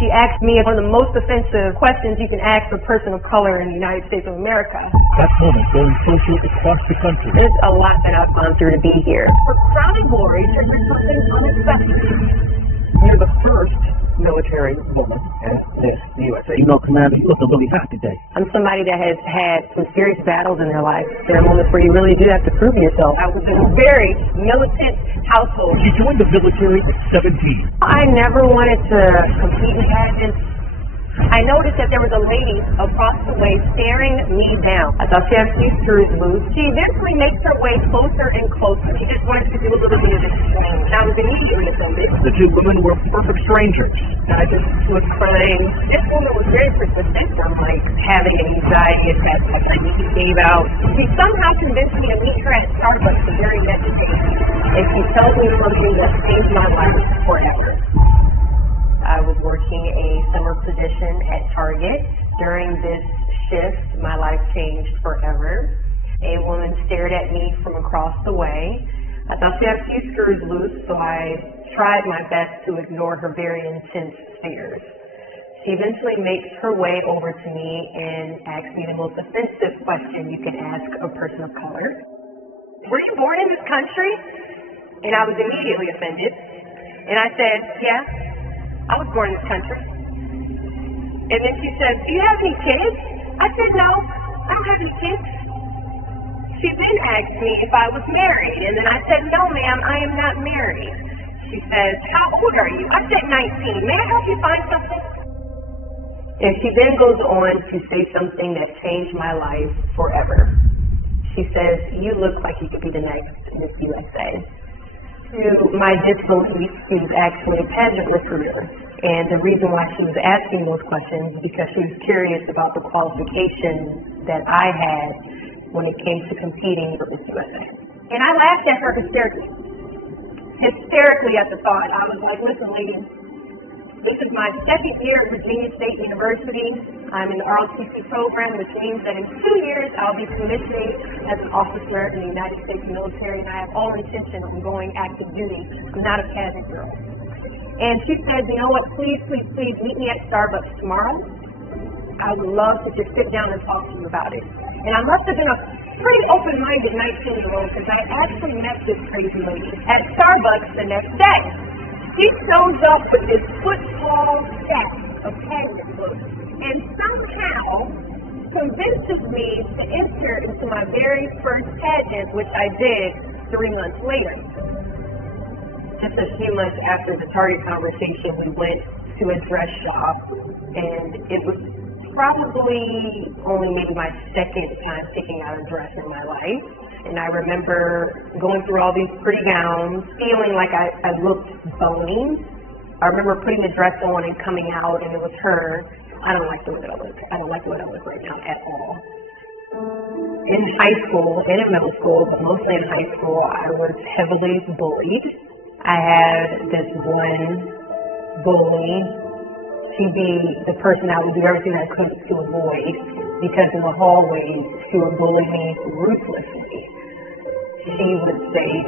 she asked me one of the most offensive questions you can ask a person of color in the United States of America. That woman going social across the country. There's a lot that I've gone through to be here. For Crown and Glory, there was something unexpected. You're the first military woman in the USA. You know, Commander, you look really hot today. I'm somebody that has had some serious battles in their life. There are moments where you really do have to prove yourself. I was in a very militant household. You joined the military at 17. I never wanted to compete in pageants. I noticed that there was a lady across the way staring me down. I thought she had a few screws loose. She eventually makes her way closer and closer. She just wanted to do a little bit of explaining. I was immediately offended. The two women were perfect strangers. I just was crying. This woman was very persistent. I'm like having an anxiety attack. Like I just gave out. She somehow convinced me to meet her at Starbucks the very next day. And she told me something that changed my life forever. I was working a summer position at Target. During this shift, my life changed forever. A woman stared at me from across the way. I thought she had a few screws loose, so I tried my best to ignore her very intense stares. She eventually makes her way over to me and asks me the most offensive question you can ask a person of color. Were you born in this country? And I was immediately offended. And I said, yeah, I was born in this country. And then she said, do you have any kids? I said, no, I don't have any kids. She then asked me if I was married, and then I said, no, ma'am, I am not married. She says, how old are you? I said, 19. May I help you find something? And she then goes on to say something that changed my life forever. She says, you look like you could be the next Miss USA. To my disbelief, she was actually a pageant recruiter. And the reason why she was asking those questions is because she was curious about the qualifications that I had when it came to competing for Miss USA. And I laughed at her hysterically at the thought. I was like, listen, lady, this is my second year at Virginia State University. I'm in the ROTC program, which means that in 2 years I'll be commissioning as an officer in the United States military, and I have all intention of going active duty. I'm not a pageant girl. And she said, you know what, please meet me at Starbucks tomorrow. I would love to just sit down and talk to you about it. And I must have been a pretty open-minded 19-year-old because I actually met this crazy lady at Starbucks the next day. She shows up with this foot-tall stack of pageant books and somehow convinces me to enter into my very first pageant, which I did 3 months later. Just a few months after the Target conversation, we went to a dress shop, and it was probably only maybe my second time picking out a dress in my life. And I remember going through all these pretty gowns, feeling like I looked bony. I remember putting the dress on and coming out, and it was her. I don't like the way I look. I don't like the way I look right now at all. In high school and in middle school, but mostly in high school, I was heavily bullied. I had this one bully. She'd be the person I would do everything I could to avoid, because in the hallways, she would bully me ruthlessly. She would say,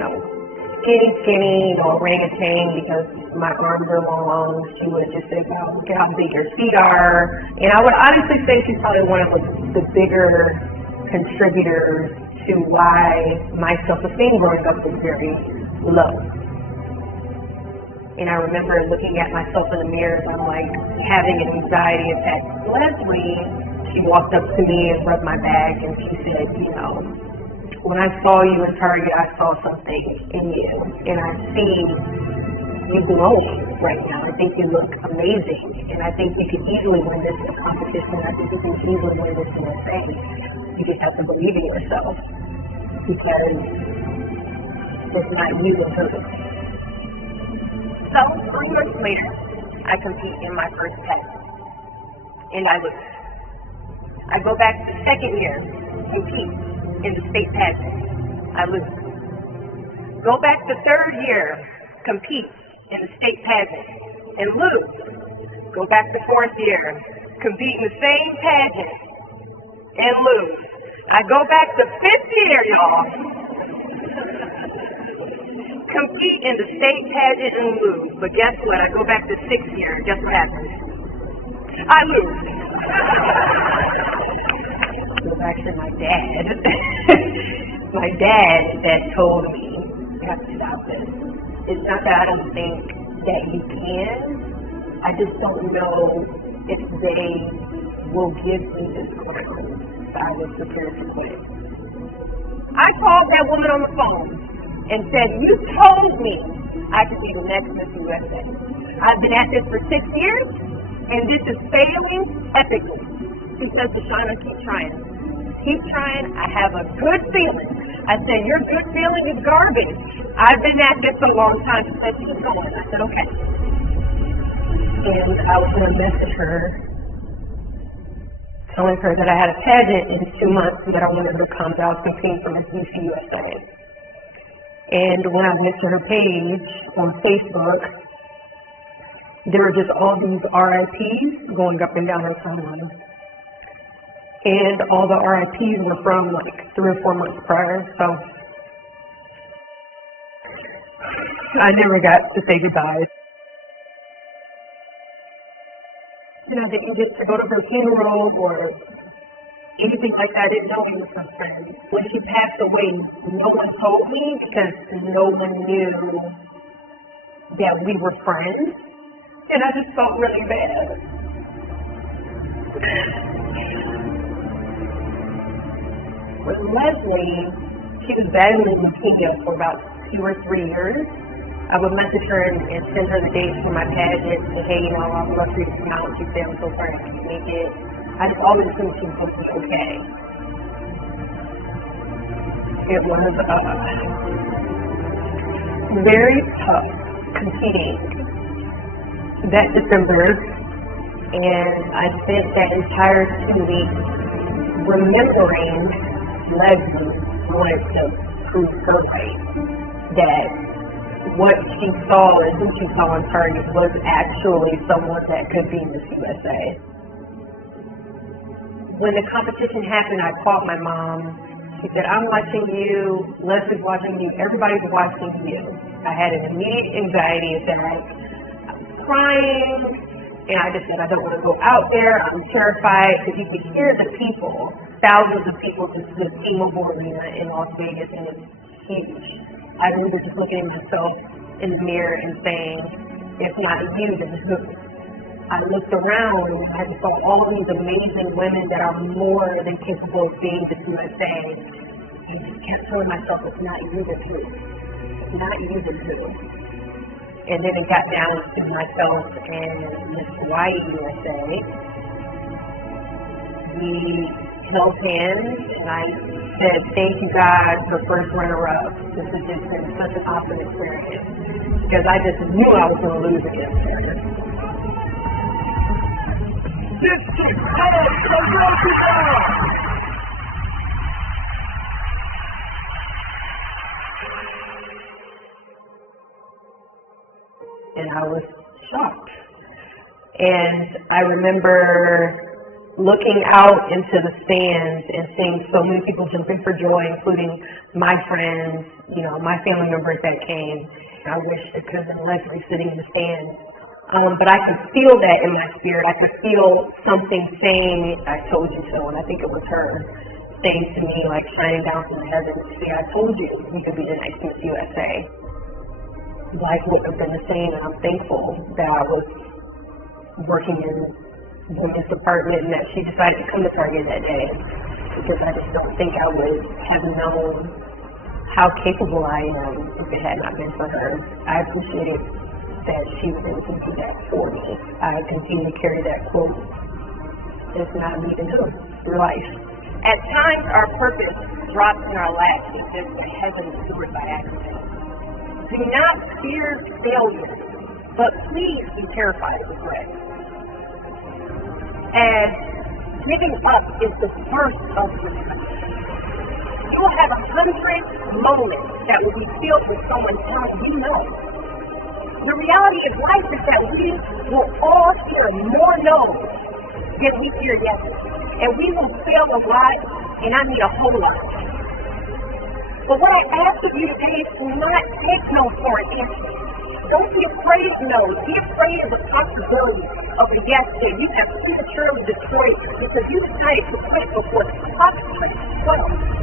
skinny, orangutan, because my arms are long. She would just say, look at how big your feet are. And I would honestly say she's probably one of the bigger contributors to why my self-esteem growing up was very low. And I remember looking at myself in the mirror, and I'm like having an anxiety attack. Leslie, she walked up to me and rubbed my back, and she said, when I saw you in Target, I saw something in you, and I see you glowing right now. I think you look amazing, and I think you could easily win this competition. I think you can easily win this USA. You just have to believe in yourself, because it's not you that hurt us. So, 3 months later, I compete in my first test, and I lose. I go back the second year, compete in the state pageant. I lose. Go back the third year, compete in the state pageant, and lose. Go back the fourth year, compete in the same pageant, and lose. I go back the fifth year, y'all. Compete in the state pageant and lose. But guess what? I go back to 6th year. Guess what happens? I lose. It was actually my dad. My dad that told me, you have to stop this. It's not that I don't think that you can. I just don't know if they will give me this crown that I was prepared to quit. I called that woman on the phone and said, you told me I could be the next Miss USA. I've been at this for 6 years, and this is failing epically. She says, Deshauna, keep trying. Keep trying. I have a good feeling. I said, your good feeling is garbage. I've been at this a long time. She said, keep going. I said, okay. And I was going to message her, telling her that I had a pageant in 2 months and that I wanted her to come. I was competing for Miss USA. And when I went to her page on Facebook, there were just all these RIPs going up and down her timeline. And all the RIPs were from like 3 or 4 months prior, so I never got to say goodbye. You know, didn't get to go to her funeral or anything like that. I didn't know he was her friend. When she passed away, no one told me because no one knew that we were friends. And I just felt really bad. With Leslie, she was battling leukemia for about 2 or 3 years. I would message her and send her the dates for my pageant. Say, hey, you know, I would love for you to come out. She'd say, I'm so sorry I can't make it. I just always assumed she was going to be okay. It was very tough competing that December, and I spent that entire 2 weeks remembering Leslie wanted to prove her right, that what she saw and who she saw in Target was actually someone that could be Miss USA. When the competition happened, I called my mom. She said, I'm watching you, Leslie's watching you, everybody's watching you. I had an immediate anxiety attack, crying, and I just said, I don't want to go out there, I'm terrified, because you could hear the people, thousands of people, this T-Mobile Arena in Las Vegas, and it's huge. I remember just looking at myself in the mirror and saying, if not you, then who? I looked around and I just saw all these amazing women that are more than capable of being the USA. And just kept telling myself, it's not you, then who? It's not you, then who? And then it got down to myself and Miss Hawaii USA. We held hands and I said, thank you God for first runner-up. This has just been such an awesome experience. Because I just knew I was going to lose against her. And I was shocked. And I remember looking out into the stands and seeing so many people jumping for joy, including my friends, you know, my family members that came. I wish the cousin Leslie sitting in the stands. But I could feel that in my spirit. I could feel something saying, I told you so, and I think it was her saying to me, like shining down from heaven, see, I told you you could be the next Miss USA. Life wouldn't have been the same, and I'm thankful that I was working in the women's department and that she decided to come to Target that day, because I just don't think I would have known how capable I am if it had not been for her. I appreciate it that she was able to do that for me. I continue to carry that quote, it's not me to do through life. At times our purpose drops in our laps as if the heavens do it by accident. Do not fear failure, but please be terrified of regret. As giving up is the first of regret. You will have 100 moments that will be filled with someone telling you no. The reality of life is that we will all hear more no's than we hear yeses. And we will fail a lot, and I mean a whole lot. But what I ask of you today is to not take no for an answer. Don't be afraid of no. Be afraid of the possibility of a yes that you have prematurely destroyed because you decided to quit before possibly 12.